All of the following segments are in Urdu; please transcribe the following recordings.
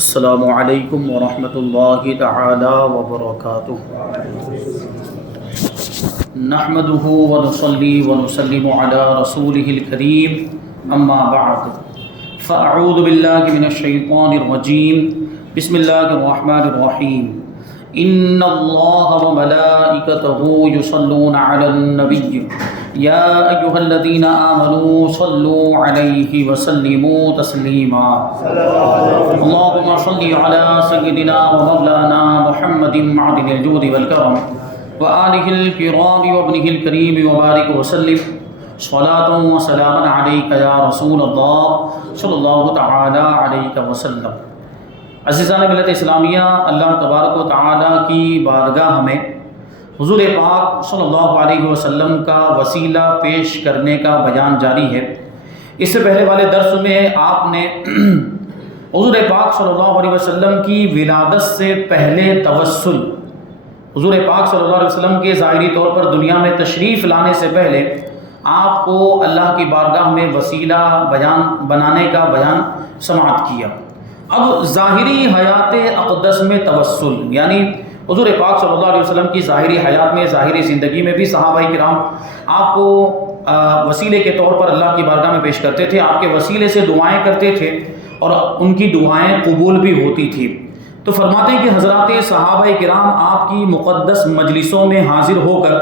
السلام علیکم ورحمۃ اللہ تعالی وبرکاتہ۔ نحمده ونصلی ونسلم علی رسولہ الکریم، اما بعد فاعوذ باللہ من الشیطان الرجیم، بسم اللہ الرحمن الرحیم۔ ان اللہ وملائکتہ یصلون علی النبی یا ایھا الذین آمنوا صلوا علیہ وسلموا تسلیما۔ اللهم صل على سيدنا ومولانا محمد معدن الجود والكرم وآله الكرام وابنه الكريم وبارك وسلم صلاة وسلاما عليك يا رسول الله صلی اللہ تعالی علیہ وسلم۔ عزیزان ملت اسلامیہ، اللہ تبارک و تعالی کی بارگاہ میں حضور پاک صلی اللہ علیہ وسلم کا وسیلہ پیش کرنے کا بیان جاری ہے۔ اس سے پہلے والے درس میں آپ نے حضور پاک صلی اللہ علیہ وسلم کی ولادت سے پہلے توسل، حضور پاک صلی اللہ علیہ وسلم کے ظاہری طور پر دنیا میں تشریف لانے سے پہلے آپ کو اللہ کی بارگاہ میں وسیلہ بنانے کا بیان سماعت کیا۔ اب ظاہری حیات اقدس میں توسل، یعنی حضور پاک صلی اللہ علیہ وسلم کی ظاہری حیات میں، ظاہری زندگی میں بھی صحابہ کرام آپ کو وسیلے کے طور پر اللہ کی بارگاہ میں پیش کرتے تھے، آپ کے وسیلے سے دعائیں کرتے تھے اور ان کی دعائیں قبول بھی ہوتی تھی۔ تو فرماتے ہیں کہ حضرات صحابہ کرام آپ کی مقدس مجلسوں میں حاضر ہو کر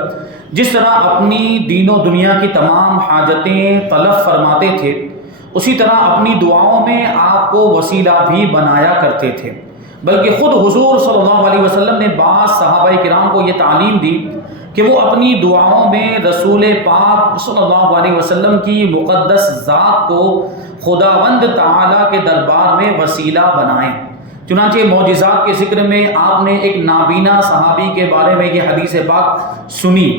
جس طرح اپنی دین و دنیا کی تمام حاجتیں طلب فرماتے تھے، اسی طرح اپنی دعاؤں میں آپ کو وسیلہ بھی بنایا کرتے تھے۔ بلکہ خود حضور صلی اللہ علیہ وسلم نے بعض صحابہ کرام کو یہ تعلیم دی کہ وہ اپنی دعاؤں میں رسول پاک صلی اللہ علیہ وسلم کی مقدس ذات کو خداوند تعالیٰ کے دربار میں وسیلہ بنائیں۔ چنانچہ معجزات کے ذکر میں آپ نے ایک نابینا صحابی کے بارے میں یہ حدیث پاک سنی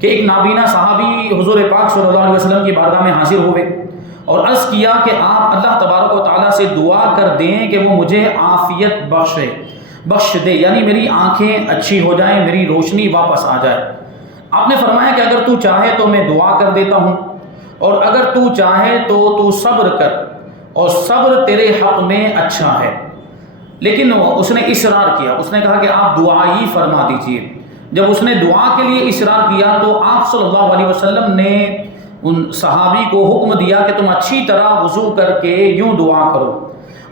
کہ ایک نابینا صحابی حضور پاک صلی اللہ علیہ وسلم کی بارگاہ میں حاضر ہوئے اور عرض کیا کہ آپ اللہ تبارک و تعالیٰ سے دعا کر دیں کہ وہ مجھے عافیت بخش دے، یعنی میری آنکھیں اچھی ہو جائیں، میری روشنی واپس آ جائے۔ آپ نے فرمایا کہ اگر تو چاہے تو میں دعا کر دیتا ہوں، اور اگر تو چاہے تو صبر کر، اور صبر تیرے حق میں اچھا ہے۔ لیکن اس نے اصرار کیا، اس نے کہا کہ آپ دعا ہی فرما دیجیے۔ جب اس نے دعا کے لیے اصرار کیا تو آپ صلی اللہ علیہ وسلم نے ان صحابی کو حکم دیا کہ تم اچھی طرح وضو کر کے یوں دعا کرو،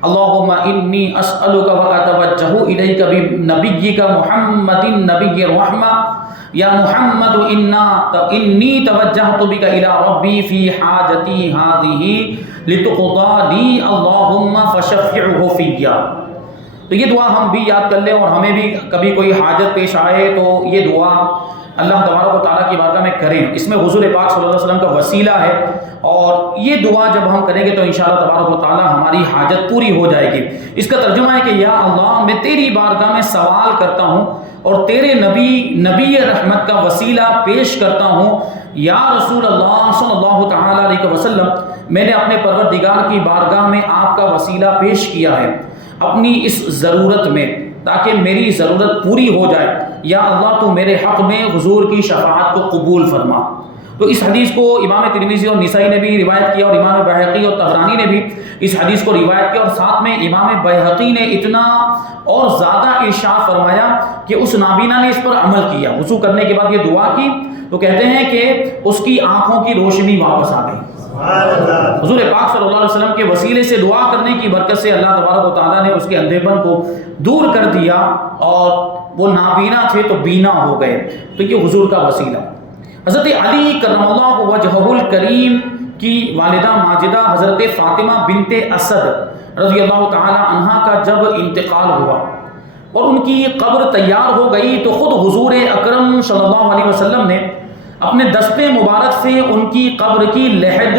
اللہم انی اسألک و اتوجہ الیک بنبیک محمد نبی الرحمہ یا محمد انی توجہت بک الی ربی فی حاجتی ہذہ لتقضی لی اللہم فشفعہ فیہ۔ تو یہ دعا ہم بھی یاد کر لیں، اور ہمیں بھی کبھی کوئی حاجت پیش آئے تو یہ دعا اللہ تبارک و تعالیٰ کی بارگاہ میں کریں۔ اس میں حضور پاک صلی اللہ علیہ وسلم کا وسیلہ ہے، اور یہ دعا جب ہم کریں گے تو انشاءاللہ تبارک و تعالیٰ ہماری حاجت پوری ہو جائے گی۔ اس کا ترجمہ ہے کہ یا اللہ، میں تیری بارگاہ میں سوال کرتا ہوں اور تیرے نبی رحمت کا وسیلہ پیش کرتا ہوں۔ یا رسول اللہ صلی اللہ تعالیٰ علیہ وسلم، میں نے اپنے پروردگار کی بارگاہ میں آپ کا وسیلہ پیش کیا ہے اپنی اس ضرورت میں، تاکہ میری ضرورت پوری ہو جائے۔ یا اللہ، تو میرے حق میں حضور کی شفاعت کو قبول فرما۔ تو اس حدیث کو امام ترمذی اور نسائی نے بھی روایت کیا، اور امام بہقی اور طبرانی نے بھی اس حدیث کو روایت کیا، اور ساتھ میں امام بہقی نے اتنا اور زیادہ ارشاد فرمایا کہ اس نابینا نے اس پر عمل کیا، وضو کرنے کے بعد یہ دعا کی تو کہتے ہیں کہ اس کی آنکھوں کی روشنی واپس آ گئی۔ حضور پاک صلی اللہ علیہ وسلم کے وسیلے سے دعا کرنے کی برکت سے اللہ تبارک و تعالیٰ نے اس کے اندھے پن کو دور کر دیا، اور وہ نابینا تھے تو بینا ہو گئے۔ تو یہ حضور کا وسیلہ۔ حضرت علی کرم اللہ وجہہ الکریم کی والدہ ماجدہ حضرت فاطمہ بنت اسد رضی اللہ تعالی عنہا کا جب انتقال ہوا اور ان کی قبر تیار ہو گئی تو خود حضور اکرم صلی اللہ علیہ وسلم نے اپنے دستے مبارک سے ان کی قبر کی لحد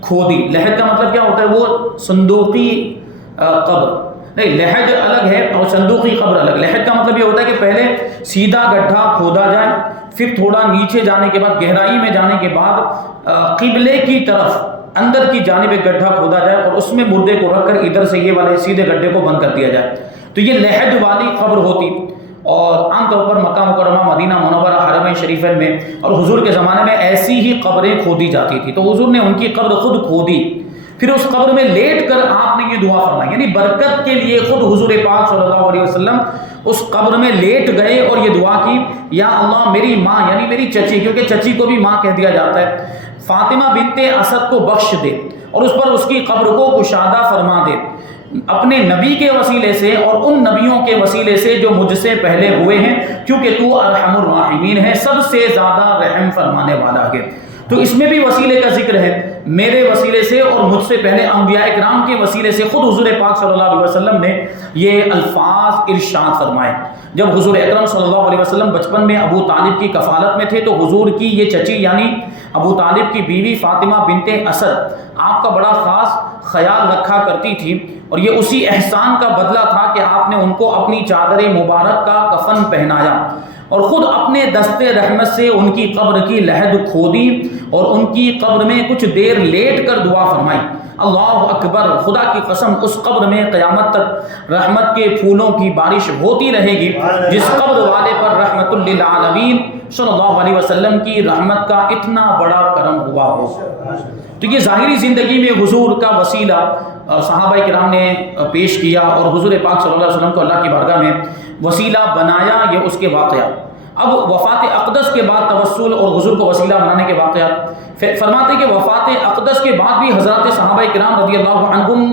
کھودی۔ لحد کا مطلب کیا ہوتا ہے؟ وہ صندوقی قبر نہیں، لحد الگ ہے اور صندوقی قبر الگ۔ لحد کا مطلب یہ ہوتا ہے کہ پہلے سیدھا گڈھا کھودا جائے، پھر تھوڑا نیچے جانے کے بعد، گہرائی میں جانے کے بعد قبلے کی طرف اندر کی جانب ایک گڈھا کھودا جائے اور اس میں مردے کو رکھ کر ادھر سے یہ والے سیدھے گڈھے کو بند کر دیا جائے، تو یہ لحد والی قبر ہوتی۔ اور عام طور پر مکہ مکرمہ، مدینہ منورہ، حرمین شریفین میں اور حضور کے زمانے میں ایسی ہی قبریں کھودی جاتی تھی۔ تو حضور نے ان کی قبر خود کھودی، پھر اس قبر میں لیٹ کر آپ نے یہ دعا فرمائی، یعنی برکت کے لیے خود حضور پاک صلی اللہ علیہ وسلم اس قبر میں لیٹ گئے اور یہ دعا کی، یا اللہ میری ماں یعنی میری چچی، کیونکہ چچی کو بھی ماں کہہ دیا جاتا ہے، فاطمہ بنت اسد کو بخش دے اور اس پر اس کی قبر کو کشادہ فرما دے، اپنے نبی کے وسیلے سے اور ان نبیوں کے وسیلے سے جو مجھ سے پہلے ہوئے ہیں، کیونکہ تو ارحم الراحمین ہے، سب سے زیادہ رحم فرمانے والا ہے۔ تو اس میں بھی وسیلے کا ذکر ہے، میرے وسیلے سے اور مجھ سے پہلے انبیاء کرام کے وسیلے سے خود حضور پاک صلی اللہ علیہ وسلم نے یہ الفاظ ارشاد فرمائے۔ جب حضور اکرم صلی اللہ علیہ وسلم بچپن میں ابو طالب کی کفالت میں تھے تو حضور کی یہ چچی یعنی ابو طالب کی بیوی فاطمہ بنت اسد آپ کا بڑا خاص خیال رکھا کرتی تھی، اور یہ اسی احسان کا بدلہ تھا کہ آپ نے ان کو اپنی چادر مبارک کا کفن پہنایا اور خود اپنے دست رحمت سے ان کی قبر کی لحد کھودی اور ان کی قبر میں کچھ دیر لیٹ کر دعا فرمائی۔ اللہ اکبر، خدا کی قسم اس قبر میں قیامت تک رحمت کے پھولوں کی بارش ہوتی رہے گی، جس قبر والے پر رحمت للعالمین صلی اللہ علیہ وسلم کی رحمت کا اتنا بڑا کرم ہوا ہو۔ تو یہ ظاہری زندگی میں حضور کا وسیلہ صحابہ کرام نے پیش کیا اور حضور پاک صلی اللہ علیہ وسلم کو اللہ کی بارگاہ میں وسیلہ بنایا، یہ اس کے واقعات۔ اب وفات اقدس کے بعد توسل اور حضور کو وسیلہ بنانے کے واقعات فرماتے ہیں کہ وفات اقدس کے بعد بھی حضرات صحابہ کرام رضی اللہ عنہم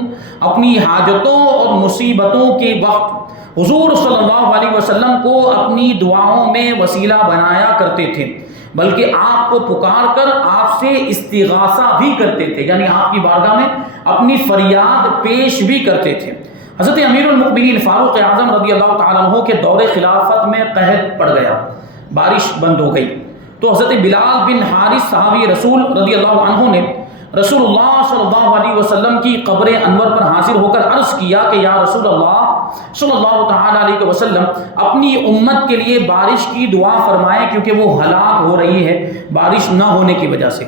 اپنی حاجتوں اور مصیبتوں کے وقت حضور صلی اللہ علیہ وسلم کو اپنی دعاؤں میں وسیلہ بنایا کرتے تھے، بلکہ آپ کو پکار کر آپ سے استغاثہ بھی کرتے تھے، یعنی آپ کی بارگاہ میں اپنی فریاد پیش بھی کرتے تھے۔ حضرت امیر المؤمنین فاروق اعظم رضی اللہ تعالیٰ عنہ کے دور خلافت میں قحط پڑ گیا، بارش بند ہو گئی، تو حضرت بلال بن حارث صحابی رسول رضی اللہ عنہ نے رسول اللہ صلی اللہ علیہ وسلم کی قبر انور پر حاضر ہو کر عرض کیا کہ یا رسول اللہ صلی اللہ تعالیٰ علیہ وسلم اپنی امت کے لیے بارش کی دعا فرمائیں، کیونکہ وہ ہلاک ہو رہی ہے بارش نہ ہونے کی وجہ سے۔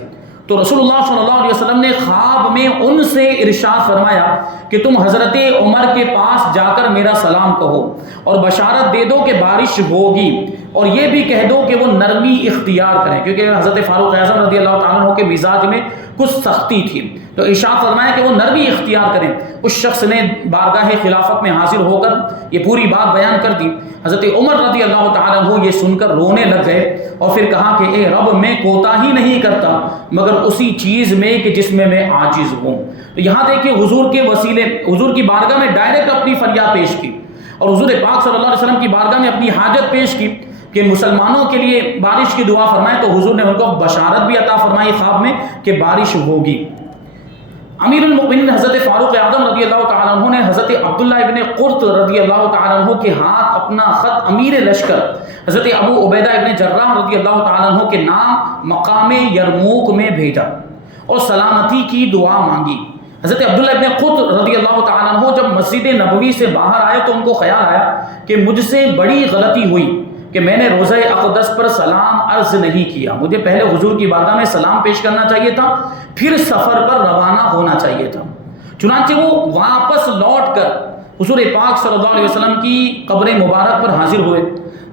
تو رسول اللہ صلی اللہ علیہ وسلم نے خواب میں ان سے ارشاد فرمایا کہ تم حضرت عمر کے پاس جا کر میرا سلام کہو اور بشارت دے دو کہ بارش ہوگی، اور یہ بھی کہہ دو کہ وہ نرمی اختیار کریں، کیونکہ حضرت فاروق اعظم رضی اللہ تعالیٰ عنہ کے مزاج میں کچھ سختی تھی، تو ارشاد فرمایا کہ وہ نرمی اختیار کریں۔ اس شخص نے بارگاہ خلافت میں حاضر ہو کر یہ پوری بات بیان کر دی۔ حضرت عمر رضی اللہ تعالیٰ عنہ یہ سن کر رونے لگ گئے اور پھر کہا کہ اے رب میں کوتاہی نہیں کرتا مگر اسی چیز میں کہ جس میں میں عاجز ہوں۔ تو یہاں دیکھیں حضور کے وسیلے، حضور کی بارگاہ میں ڈائریکٹ اپنی فریاد پیش کی اور حضور پاک صلی اللہ علیہ وسلم کی بارگاہ میں اپنی حاجت پیش کی کہ مسلمانوں کے لیے بارش کی دعا فرمائے، تو حضور نے ان کو بشارت بھی عطا فرمائی خواب میں کہ بارش ہوگی۔ امیر المؤمنین حضرت فاروق اعظم رضی اللہ تعالیٰ عنہ نے حضرت عبداللہ ابن قرط رضی اللہ تعالیٰ عنہ کے ہاتھ اپنا خط امیر لشکر حضرت ابو عبیدہ ابن جراح رضی اللہ تعالیٰ عنہ کے نام مقام یرموک میں بھیجا اور سلامتی کی دعا مانگی۔ حضرت عبداللہ ابن قرط رضی اللہ تعالیٰ عنہ جب مسجد نبوی سے باہر آئے تو ان کو خیال آیا کہ مجھ سے بڑی غلطی ہوئی کہ میں نے روضہ اقدس پر سلام عرض نہیں کیا، مجھے پہلے حضور کی بارگاہ میں سلام پیش کرنا چاہیے تھا، پھر سفر پر روانہ ہونا چاہیے تھا۔ چنانچہ وہ واپس لوٹ کر حضور پاک صلی اللہ علیہ وسلم کی قبر مبارک پر حاضر ہوئے۔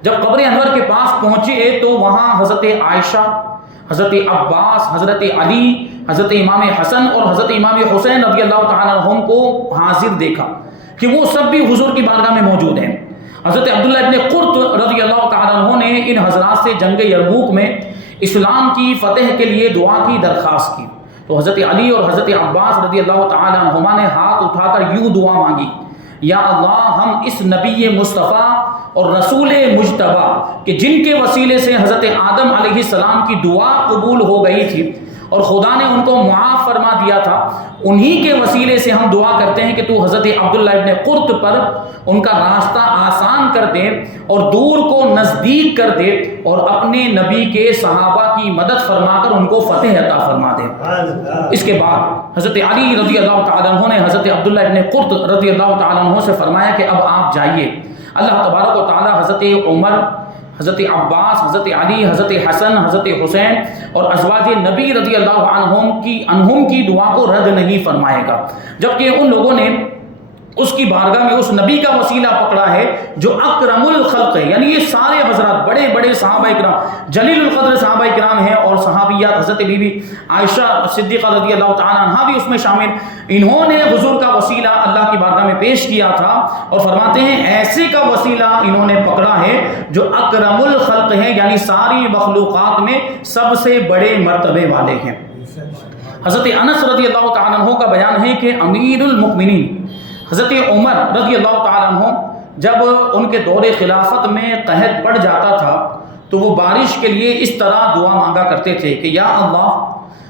جب قبر انور کے پاس پہنچے تو وہاں حضرت عائشہ، حضرت عباس، حضرت علی، حضرت امام حسن اور حضرت امام حسین رضی اللہ تعالیٰ عنہم کو حاضر دیکھا کہ وہ سب بھی حضور کی بارگاہ میں موجود ہیں۔ حضرت عبداللہ ابن قرط رضی اللہ تعالیٰ عنہ نے ان حضرات سے جنگ یرموک میں اسلام کی فتح کے لیے دعا کی درخواست کی، تو حضرت علی اور حضرت عباس رضی اللہ تعالیٰ عنہما نے ہاتھ اٹھا کر یوں دعا مانگی، یا اللہ ہم اس نبی مصطفیٰ اور رسول مجتبی کہ جن کے وسیلے سے حضرت آدم علیہ السلام کی دعا قبول ہو گئی تھی اور خدا نے ان کو معاف فرما دیا تھا، انہی کے وسیلے سے ہم دعا کرتے ہیں کہ تو حضرت عبداللہ ابن قرط پر ان کا راستہ آسان کر دے اور دور کو نزدیک کر دے اور اپنے نبی کے صحابہ کی مدد فرما کر ان کو فتح عطا فرما دے۔ اس کے بعد حضرت علی رضی اللہ تعالیٰ عنہ نے حضرت عبداللہ ابن قرط رضی اللہ تعالیٰ عنہ سے فرمایا کہ اب آپ جائیے، اللہ تبارک و تعالیٰ حضرت عمر، حضرت عباس، حضرت علی، حضرت حسن، حضرت حسین اور ازواج نبی رضی اللہ عنہم کی دعا کو رد نہیں فرمائے گا۔ جبکہ ان لوگوں نے اس کی بارگاہ میں اس نبی کا وسیلہ پکڑا ہے جو اکرم الخلق ہے. یعنی یہ سارے حضرات بڑے بڑے صحابہ کرام، جلیل القدر صحابہ کرام ہیں، اور صحابیات حضرت بی بی عائشہ صدیقہ رضی اللہ تعالیٰ عنہا بھی اس میں شامل. انہوں نے حضور کا وسیلہ اللہ کی بارگاہ میں پیش کیا تھا، اور فرماتے ہیں ایسے کا وسیلہ انہوں نے پکڑا ہے جو اکرم الخلق ہے، یعنی ساری مخلوقات میں سب سے بڑے مرتبے والے ہیں. حضرت انس رضی اللہ تعالیٰ عنہ کا بیان ہے کہ امیر المؤمنین حضرت عمر رضی اللہ تعالیٰ عنہ جب ان کے دور خلافت میں قحط پڑ جاتا تھا تو وہ بارش کے لیے اس طرح دعا مانگا کرتے تھے کہ یا اللہ،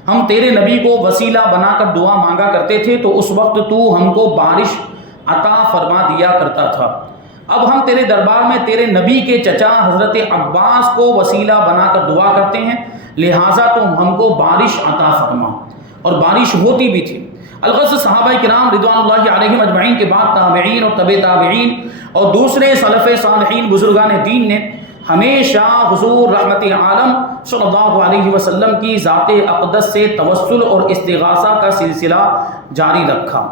ہم تیرے نبی کو وسیلہ بنا کر دعا مانگا کرتے تھے تو اس وقت تو ہم کو بارش عطا فرما دیا کرتا تھا. اب ہم تیرے دربار میں تیرے نبی کے چچا حضرت عباس کو وسیلہ بنا کر دعا کرتے ہیں، لہٰذا تم ہم کو بارش عطا فرما. اور بارش ہوتی بھی تھی. الغرض صحابہ کرام رضوان اللہ علیہم اجمعین کے بعد تابعین اور طبع تابعین اور دوسرے سلف صالحین بزرگان دین نے ہمیشہ حضور رحمت عالم صلی اللہ علیہ وسلم کی ذات اقدس سے توسل اور استغاثہ کا سلسلہ جاری رکھا،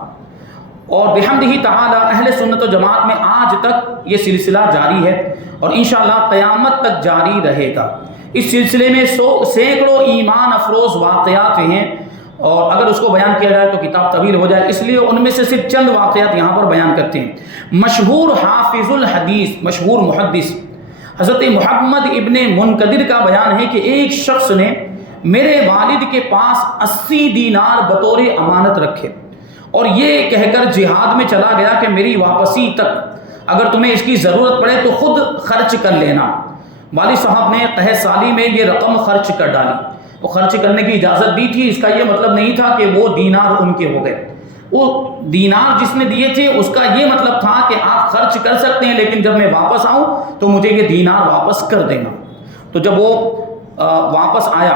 اور بحمدہ تعالی اہل سنت و جماعت میں آج تک یہ سلسلہ جاری ہے اور انشاءاللہ قیامت تک جاری رہے گا. اس سلسلے میں سینکڑوں ایمان افروز واقعات ہیں، اور اگر اس کو بیان کیا جائے تو کتاب طویل ہو جائے، اس لیے ان میں سے صرف چند واقعات یہاں پر بیان کرتے ہیں. مشہور حافظ الحدیث، مشہور محدث حضرت محمد ابن منقدر کا بیان ہے کہ ایک شخص نے میرے والد کے پاس 80 دینار بطور امانت رکھے، اور یہ کہہ کر جہاد میں چلا گیا کہ میری واپسی تک اگر تمہیں اس کی ضرورت پڑے تو خود خرچ کر لینا. والد صاحب نے قحط سالی میں یہ رقم خرچ کر ڈالی. وہ خرچ کرنے کی اجازت دی تھی، اس کا یہ مطلب نہیں تھا کہ وہ دینار ان کے ہو گئے. وہ دینار جس نے دیے تھے اس کا یہ مطلب تھا کہ آپ خرچ کر سکتے ہیں، لیکن جب میں واپس آؤں تو مجھے یہ دینار واپس کر دینا. تو جب وہ واپس آیا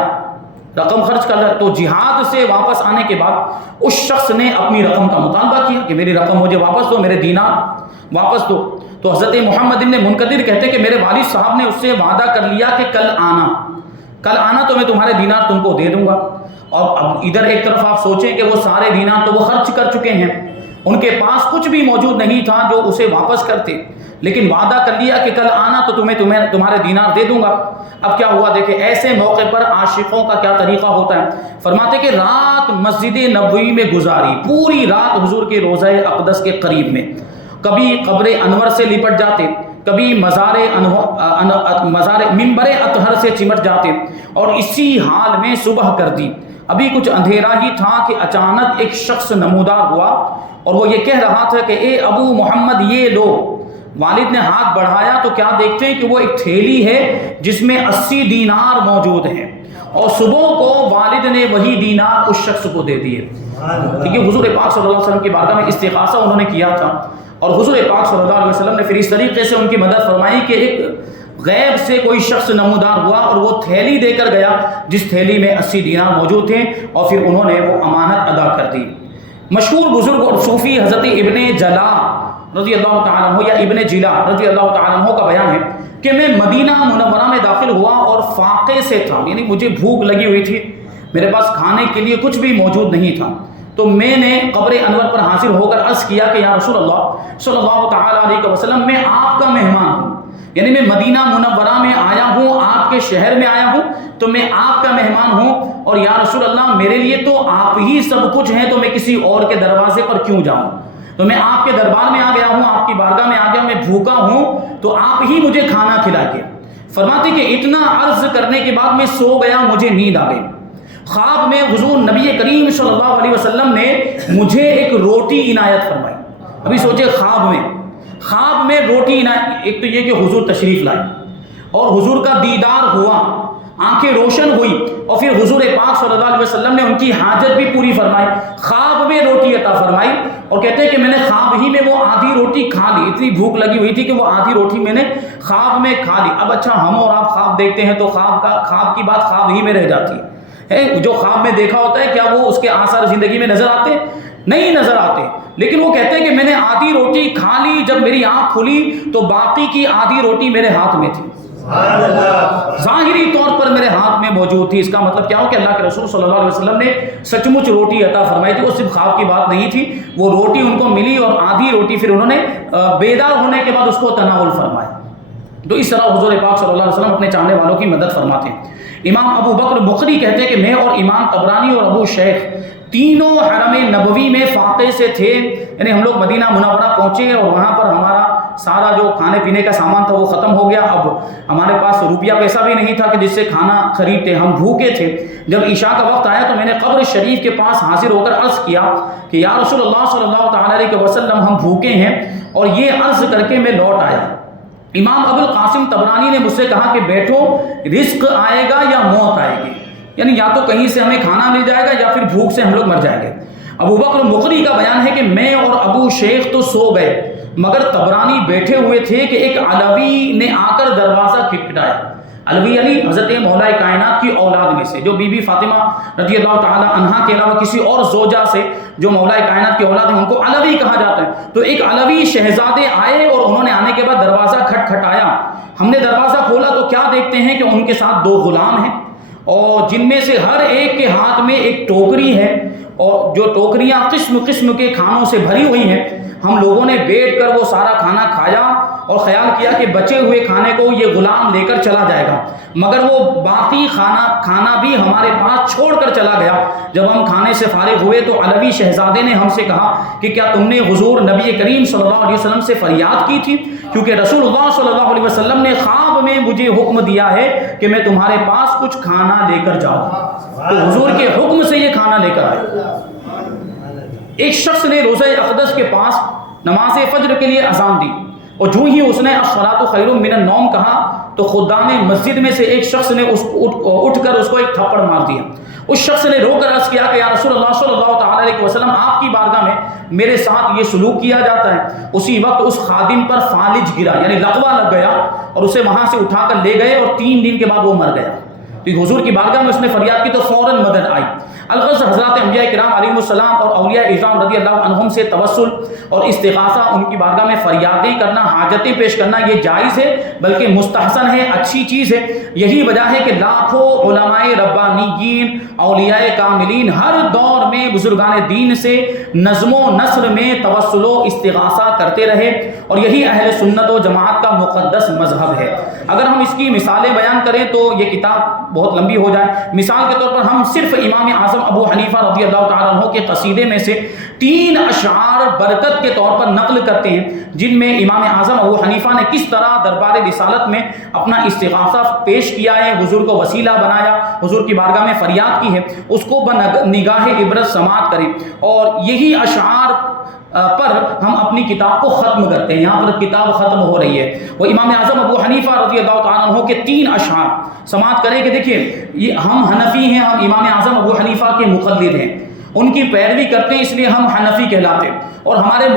رقم خرچ کر رہا، تو جہاد سے واپس آنے کے بعد اس شخص نے اپنی رقم کا مطالبہ کیا کہ میری رقم مجھے واپس دو، میرے دینار واپس دو. تو حضرت محمد ابن منقدر کہتے کہ میرے والد صاحب نے اس سے وعدہ کر لیا کہ کل آنا تو میں تمہارے دینار تم کو دے دوں گا. اور اب ادھر ایک طرف آپ سوچیں کہ وہ سارے دینار تو وہ خرچ کر چکے ہیں، ان کے پاس کچھ بھی موجود نہیں تھا جو اسے واپس کرتے، لیکن وعدہ کر لیا کہ کل آنا تو تمہارے دینار دے دوں گا. اب کیا ہوا دیکھیں، ایسے موقع پر عاشقوں کا کیا طریقہ ہوتا ہے. فرماتے کہ رات مسجد نبوی میں گزاری، پوری رات حضور کے روضہ اقدس کے قریب میں، کبھی قبر انور سے لپٹ جاتے، کبھی منبر اطہر سے چمٹ جاتے، اور اسی حال میں صبح کر دی. ابھی کچھ اندھیرا ہی تھا کہ اچانک ایک شخص نمودار ہوا، اور وہ یہ کہہ رہا تھا کہ اے ابو محمد یہ لو. والد نے ہاتھ بڑھایا تو کیا دیکھتے ہیں کہ وہ ایک تھیلی ہے جس میں 80 دینار موجود ہیں، اور صبح کو والد نے وہی دینار اس شخص کو دے دیے. کیونکہ حضور پاک صلی اللہ علیہ وسلم کی بارگاہ میں استغاثہ انہوں نے کیا تھا، اور حضور پاک صلی اللہ علیہ وسلم نے پھر اس طریقے سے ان کی مدد فرمائی کہ ایک غیب سے کوئی شخص نمودار ہوا اور وہ تھیلی دے کر گیا جس تھیلی میں 80 دینار موجود تھے، اور پھر انہوں نے وہ امانت ادا کر دی. مشہور بزرگ اور صوفی حضرت ابن جلا رضی اللہ تعالیٰ عنہ یا ابن جلا رضی اللہ تعالیٰ عنہ کا بیان ہے کہ میں مدینہ منورہ میں داخل ہوا اور فاقے سے تھا، یعنی مجھے بھوک لگی ہوئی تھی، میرے پاس کھانے کے لیے کچھ بھی موجود نہیں تھا. تو میں نے قبر انور پر حاضر ہو کر عرض کیا کہ یا رسول اللہ صلی اللہ تعالیٰ علیہ وسلم، میں آپ کا مہمان ہوں، یعنی میں مدینہ منورہ میں آیا ہوں، آپ کے شہر میں آیا ہوں، تو میں آپ کا مہمان ہوں، اور یا رسول اللہ میرے لیے تو آپ ہی سب کچھ ہیں، تو میں کسی اور کے دروازے پر کیوں جاؤں. تو میں آپ کے دربار میں آ گیا ہوں، آپ کی بارگاہ میں آ گیا ہوں، میں بھوکا ہوں، تو آپ ہی مجھے کھانا کھلائیے. فرماتے کہ اتنا عرض کرنے کے بعد میں سو گیا، مجھے نیند آ گئی. خواب میں حضور نبی کریم صلی اللہ علیہ وسلم نے مجھے ایک روٹی عنایت فرمائی. ابھی سوچے خواب میں روٹی عنایت. ایک تو یہ کہ حضور تشریف لائے اور حضور کا دیدار ہوا، آنکھیں روشن ہوئی، اور پھر حضور پاک صلی اللہ علیہ وسلم نے ان کی حاجت بھی پوری فرمائی، خواب میں روٹی عطا فرمائی. اور کہتے ہیں کہ میں نے خواب ہی میں وہ آدھی روٹی کھا لی، اتنی بھوک لگی ہوئی تھی کہ وہ آدھی روٹی میں نے خواب میں کھا لی. اب اچھا، ہم اور آپ خواب دیکھتے ہیں تو خواب کی بات خواب ہی میں رہ جاتی ہے. جو خواب میں دیکھا ہوتا ہے کیا وہ اس کے آثار زندگی میں نظر آتے؟ نہیں نظر آتے. لیکن وہ کہتے ہیں کہ میں نے آدھی روٹی کھا لی، جب میری آنکھ کھلی تو باقی کی آدھی روٹی میرے ہاتھ میں تھی. ظاہری طور پر میرے ہاتھ میں موجود تھی. اس کا مطلب کیا ہو کہ اللہ کے رسول صلی اللہ علیہ وسلم نے سچ مچ روٹی عطا فرمائی تھی. وہ صرف خواب کی بات نہیں تھی, وہ روٹی ان کو ملی اور آدھی روٹی پھر انہوں نے بیدار ہونے کے بعد اس کو تناول فرمایا. تو اس طرح حضور پاک صلی اللہ علیہ وسلم اپنے چاہنے والوں کی مدد فرماتے ہیں. امام ابو بکر بخاری کہتے ہیں کہ میں اور امام طبرانی اور ابو شیخ تینوں حرم نبوی میں فاقے سے تھے. یعنی ہم لوگ مدینہ منورہ پہنچے اور وہاں پر ہمارا سارا جو کھانے پینے کا سامان تھا وہ ختم ہو گیا. اب ہمارے پاس روپیہ پیسہ بھی نہیں تھا کہ جس سے کھانا خریدتے, ہم بھوکے تھے. جب عشاء کا وقت آیا تو میں نے قبر شریف کے پاس حاضر ہو کر عرض کیا کہ یا رسول اللہ صلی اللہ تعالیٰ علیہ وسلم ہم بھوکے ہیں, اور یہ عرض کر کے میں لوٹ آیا. امام ابو القاسم طبرانی نے مجھ سے کہا کہ بیٹھو, رزق آئے گا یا موت آئے گی, یعنی یا تو کہیں سے ہمیں کھانا مل جائے گا یا پھر بھوک سے ہم لوگ مر جائیں گے. ابو بکر بخاری کا بیان ہے کہ میں اور ابو شیخ تو سو گئے, مگر طبرانی بیٹھے ہوئے تھے کہ ایک علوی نے آ کر دروازہ کھٹکھٹایا. علوی یعنی حضرت مولا کائنات کی اولاد میں سے, جو بی بی فاطمہ رضی اللہ تعالی عنہا کے علاوہ کسی اور زوجہ سے جو مولا کائنات کی اولاد ہیں ان کو علوی کہا جاتا ہے. تو ایک علوی شہزادے آئے اور انہوں نے آنے کے بعد دروازہ کھٹکھٹایا. ہم نے دروازہ کھولا تو کیا دیکھتے ہیں کہ ان کے ساتھ دو غلام ہیں, اور جن میں سے ہر ایک کے ہاتھ میں ایک ٹوکری ہے, اور جو ٹوکریاں قسم قسم کے کھانوں سے بھری ہوئی ہیں. ہم لوگوں نے بیٹھ کر وہ سارا کھانا کھایا اور خیال کیا کہ بچے ہوئے کھانے کو یہ غلام لے کر چلا جائے گا, مگر وہ باقی کھانا بھی ہمارے پاس چھوڑ کر چلا گیا. جب ہم کھانے سے فارغ ہوئے تو علوی شہزادے نے ہم سے کہا کہ کیا تم نے حضور نبی کریم صلی اللہ علیہ وسلم سے فریاد کی تھی, کیونکہ رسول اللہ صلی اللہ علیہ وسلم نے خواب میں مجھے حکم دیا ہے کہ میں تمہارے پاس کچھ کھانا لے کر جاؤں. تو حضور کے حکم سے یہ کھانا لے کر آئے. ایک شخص نے روضہ اقدس کے پاس نماز فجر کے لیے اذان دی, اور جو ہی اس نے الصلاۃ خیر من النوم کہا تو خدام مسجد میں سے ایک شخص نے اٹھ کر اس کو ایک تھپڑ مار دیا. اس شخص نے رو کر عرض کیا کہ یا رسول اللہ صلی اللہ تعالیٰ علیہ وسلم آپ کی بارگاہ میں میرے ساتھ یہ سلوک کیا جاتا ہے. اسی وقت اس خادم پر فالج گرا, یعنی لقوہ لگ گیا, اور اسے وہاں سے اٹھا کر لے گئے, اور 3 دن کے بعد وہ مر گیا. تو حضور کی بارگاہ میں اس نے فریاد کی تو فوراً مدد آئی. الغرض حضرات انبیاء کرام علیہ السلام اور اولیاء اعظام رضی اللہ عنہم سے توسل اور استغاثہ, ان کی بارگاہ میں فریادیں کرنا, حاجتیں پیش کرنا یہ جائز ہے, بلکہ مستحسن ہے, اچھی چیز ہے. یہی وجہ ہے کہ لاکھوں علماء ربانیین, اولیاء کاملین ہر دور میں بزرگان دین سے نظم و نثر میں توسل و استغاثہ کرتے رہے, اور یہی اہل سنت و جماعت کا مقدس مذہب ہے. اگر ہم اس کی مثالیں بیان کریں تو یہ کتاب بہت لمبی ہو جائے. مثال کے طور پر ہم صرف امام اعظم ابو حنیفہ رضی اللہ تعالیٰ عنہ کے قصیدے میں سے 3 اشعار برکت کے طور پر نقل کرتے ہیں, جن میں امام اعظم ابو حنیفہ نے کس طرح دربار رسالت میں اپنا استغاثہ پیش کیا ہے, حضور کو وسیلہ بنایا, حضور کی بارگاہ میں فریاد کی ہے, اس کو نگاہ عبرت سماعت کریں. اور یہی اشعار پر ہم اپنی کتاب کو ختم کرتے ہیں. یہاں پر کتاب ختم ہو رہی ہے. وہ امام اعظم ابو حنیفہ رضی اللہ تعالیٰ عنہ کے 3 اشعار سماعت کریں کہ دیکھیے یہ ہم حنفی ہیں, ہم امام اعظم ابو حنیفہ کے مقلد ہیں, ان کی پیروی کرتے ہیں, اس لیے ہم حنفی کہلاتے ہیں. اور ہمارے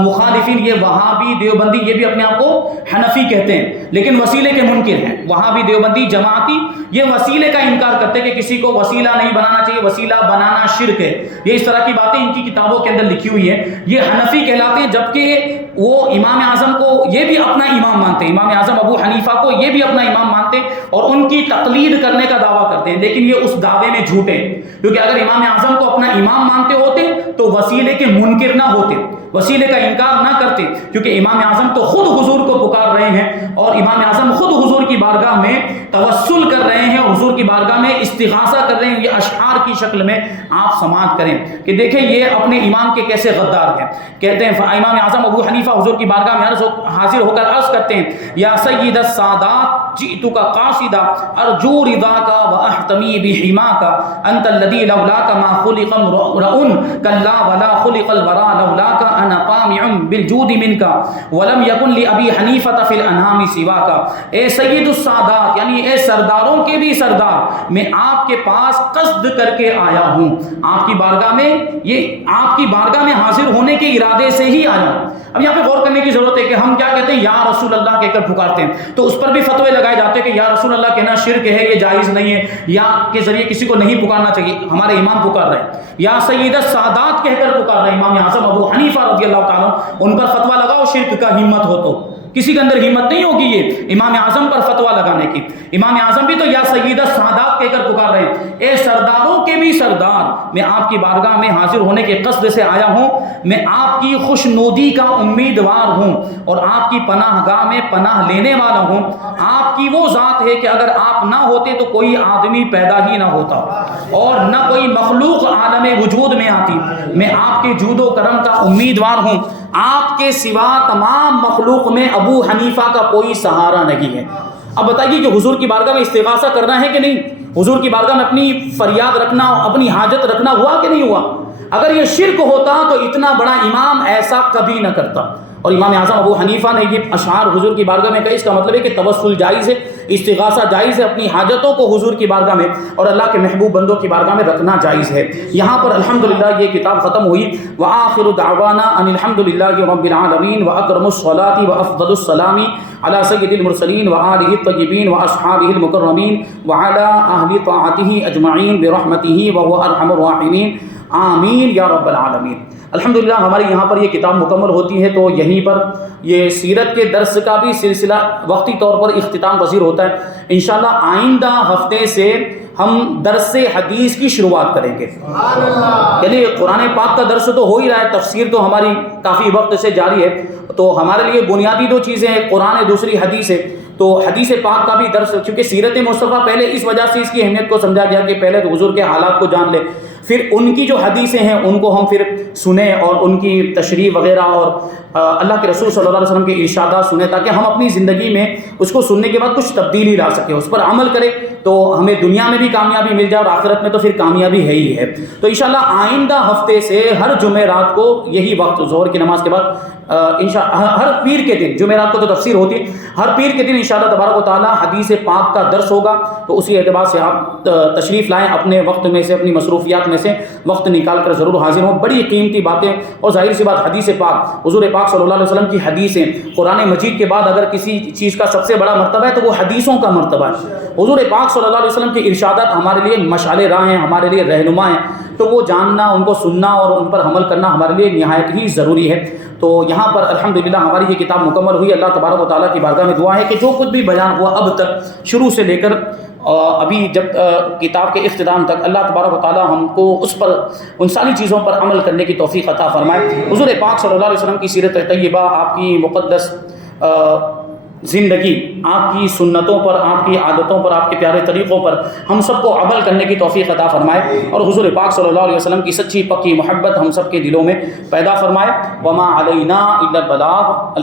مخالفین یہ وہابی دیوبندی یہ بھی اپنے آپ کو حنفی کہتے ہیں, لیکن وسیلے کے منکر ہیں. وہابی دیوبندی جماعتی یہ وسیلے کا انکار کرتے ہیں کہ کسی کو وسیلہ نہیں بنانا چاہیے, وسیلہ بنانا شرک ہے. یہ اس طرح کی باتیں ان کی کتابوں کے اندر لکھی ہوئی ہیں. یہ حنفی کہلاتے ہیں, جبکہ وہ امام اعظم کو یہ بھی اپنا امام مانتے ہیں, امام اعظم ابو حنیفہ کو یہ بھی اپنا امام مانتے ہیں, اور ان کی تقلید کرنے کا دعویٰ کرتے ہیں. لیکن یہ اس دعوے میں جھوٹے ہیں, کیونکہ اگر امام اعظم کو اپنا امام مانتے ہوتے تو وسیلے کے منکر نہ ہوتے, وسیلے کا انکار نہ کرتے, کیونکہ امام اعظم تو خود حضور کو پکار رہے ہیں, اور امام اعظم خود حضور کی بارگاہ میں توسل کر رہے ہیں, اور حضور کی بارگاہ میں استغاثہ کر رہے ہیں. یہ اشعار کی شکل میں آپ سماعت کریں کہ دیکھیں یہ اپنے امام کے کیسے غدار ہیں. کہتے ہیں امام اعظم ابو حنیفہ حضور کی بارگاہ میں حاضر ہو کر عرض کرتے ہیں, یا سید السادات جئتک قاصدا ارجو رضاک واحتمی بحماک انت الذی لولاک ما خلق امرؤ کلا ولا خلق الورى لولاک انا طامع بالجود منک ولم یکن لابی حنیفہ فی الانعام سواک. اے سید السادات یعنی اے سرداروں کے بھی سردار, میں آپ کے پاس قصد کر کے آیا ہوں, آپ کی بارگاہ میں, یہ آپ کی بارگاہ میں حاضر ہونے کے ارادے سے ہی آیا ہوں. اب یہاں پہ غور کرنے کی ضرورت ہے کہ ہم کیا کہتے ہیں, یا رسول اللہ کہہ کر پکارتے ہیں, تو اس پر بھی فتوے لگائے جاتے ہیں کہ یا رسول اللہ کہنا شرک ہے, یہ جائز نہیں ہے, یا کے ذریعے کسی کو نہیں پکارنا چاہیے. ہمارے امام پکار رہے ہیں, یا سید السادات کہہ کر پکار رہے ہیں امام اعظم ابو حنیفہ رضی اللہ تعالیٰ, ان پر فتویٰ لگاؤ شرک کا, ہمت ہو تو کسی کے اندر ہمت نہیں ہوگی یہ امام اعظم پر فتویٰ لگانے کی۔ امام اعظم بھی تو یا سید السادات کہہ کر پکار رہے ہیں، اے سرداروں کے بھی سردار، میں آپ کی بارگاہ میں حاضر ہونے کے قصد سے آیا ہوں، میں آپ کی خوشنودی کا امیدوار ہوں اور آپ کی پناہ گاہ میں پناہ لینے والا ہوں۔ آپ کی وہ ذات ہے کہ اگر آپ نہ ہوتے تو کوئی آدمی پیدا ہی نہ ہوتا اور نہ کوئی مخلوق عالم وجود میں آتی۔ میں آپ کے جود و کرم کا امیدوار ہوں، آپ کے سوا تمام مخلوق میں ابو حنیفہ کا کوئی سہارا نہیں ہے۔ اب بتائیے کہ حضور کی بارگاہ میں استغاثہ کرنا ہے کہ نہیں؟ حضور کی بارگاہ میں اپنی فریاد رکھنا، اپنی حاجت رکھنا ہوا کہ نہیں ہوا؟ اگر یہ شرک ہوتا تو اتنا بڑا امام ایسا کبھی نہ کرتا۔ اور امام اعظم ابو حنیفہ نے یہ اشعار حضور کی بارگاہ میں کہا، اس کا مطلب ہے کہ توسل جائز ہے، استغاثہ جائز ہے، اپنی حاجتوں کو حضور کی بارگاہ میں اور اللہ کے محبوب بندوں کی بارگاہ میں رکھنا جائز ہے۔ یہاں پر الحمدللہ یہ کتاب ختم ہوئی۔ وآخر دعوانا ان الحمدللہ رب العالمین واکرم الصلاۃ وافضل السلام علی سید المرسلین وآلہ الطیبین واصحابہ المکرمین وعلی اہل طاعتہ اجمعین برحمتہ وهو ارحم الراحمین آمین یا رب العالمین۔ الحمدللہ ہماری یہاں پر یہ کتاب مکمل ہوتی ہے تو یہیں پر یہ سیرت کے درس کا بھی سلسلہ وقتی طور پر اختتام پذیر ہوتا ہے۔ انشاءاللہ آئندہ ہفتے سے ہم درس حدیث کی شروعات کریں گے۔ یعنی قرآن پاک کا درس تو ہو ہی رہا ہے، تفسیر تو ہماری کافی وقت سے جاری ہے، تو ہمارے لیے بنیادی دو چیزیں ہیں، قرآن ہے، دوسری حدیث ہے۔ تو حدیث پاک کا بھی درس، کیونکہ سیرت مصطفیٰ پہلے اس وجہ سے اس کی اہمیت کو سمجھا گیا کہ پہلے تو حضور کے حالات کو جان لے، پھر ان کی جو حدیثیں ہیں ان کو ہم پھر سنیں اور ان کی تشریح وغیرہ اور اللہ کے رسول صلی اللہ علیہ وسلم کے ارشادات سنیں، تاکہ ہم اپنی زندگی میں اس کو سننے کے بعد کچھ تبدیلی لا سکیں، اس پر عمل کریں تو ہمیں دنیا میں بھی کامیابی مل جائے اور آخرت میں تو پھر کامیابی ہے ہی ہے۔ تو انشاءاللہ آئندہ ہفتے سے ہر جمعرات کو یہی وقت ظہر کی نماز کے بعد ہر پیر کے دن، جمعرات کو تو تفسیر ہوتی ہے، ہر پیر کے دن انشاءاللہ تبارک و تعالی حدیث پاک کا درس ہوگا۔ تو اسی اعتبار سے آپ تشریف لائیں، اپنے وقت میں سے، اپنی مصروفیات میں سے وقت نکال کر ضرور حاضر ہوں۔ بڑی قیمتی باتیں، اور ظاہر سی بات حدیث پاک، حضور پاک صلی اللہ علیہ وسلم کی حدیثیں، قرآن مجید کے بعد اگر کسی چیز کا سب سے بڑا مرتبہ ہے تو وہ حدیثوں کا مرتبہ ہے۔ حضور پاک صلی اللہ علیہ وسلم کے ارشادات ہمارے لیے مشعل راہ ہیں، ہمارے لیے رہنما ہیں، تو وہ جاننا، ان کو سننا اور ان پر عمل کرنا ہمارے لیے نہایت ہی ضروری ہے۔ تو یہاں پر الحمدللہ ہماری یہ کتاب مکمل ہوئی۔ اللہ تبارک و تعالیٰ کی بارگاہ میں دعا ہے کہ جو کچھ بھی بیان ہوا اب تک، شروع سے لے کر ابھی جب کتاب کے اختتام تک، اللہ تبارک و تعالیٰ ہم کو اس پر، ان ساری چیزوں پر عمل کرنے کی توفیق عطا فرمائے۔ حضور پاک صلی اللہ علیہ وسلم کی سیرت طیبہ، آپ کی مقدس زندگی، آپ کی سنتوں پر، آپ کی عادتوں پر، آپ کے پیارے طریقوں پر ہم سب کو عمل کرنے کی توفیق عطا فرمائے، اور حضور پاک صلی اللہ علیہ وسلم کی سچی پکی محبت ہم سب کے دلوں میں پیدا فرمائے۔ وما علینا الا البلاغ۔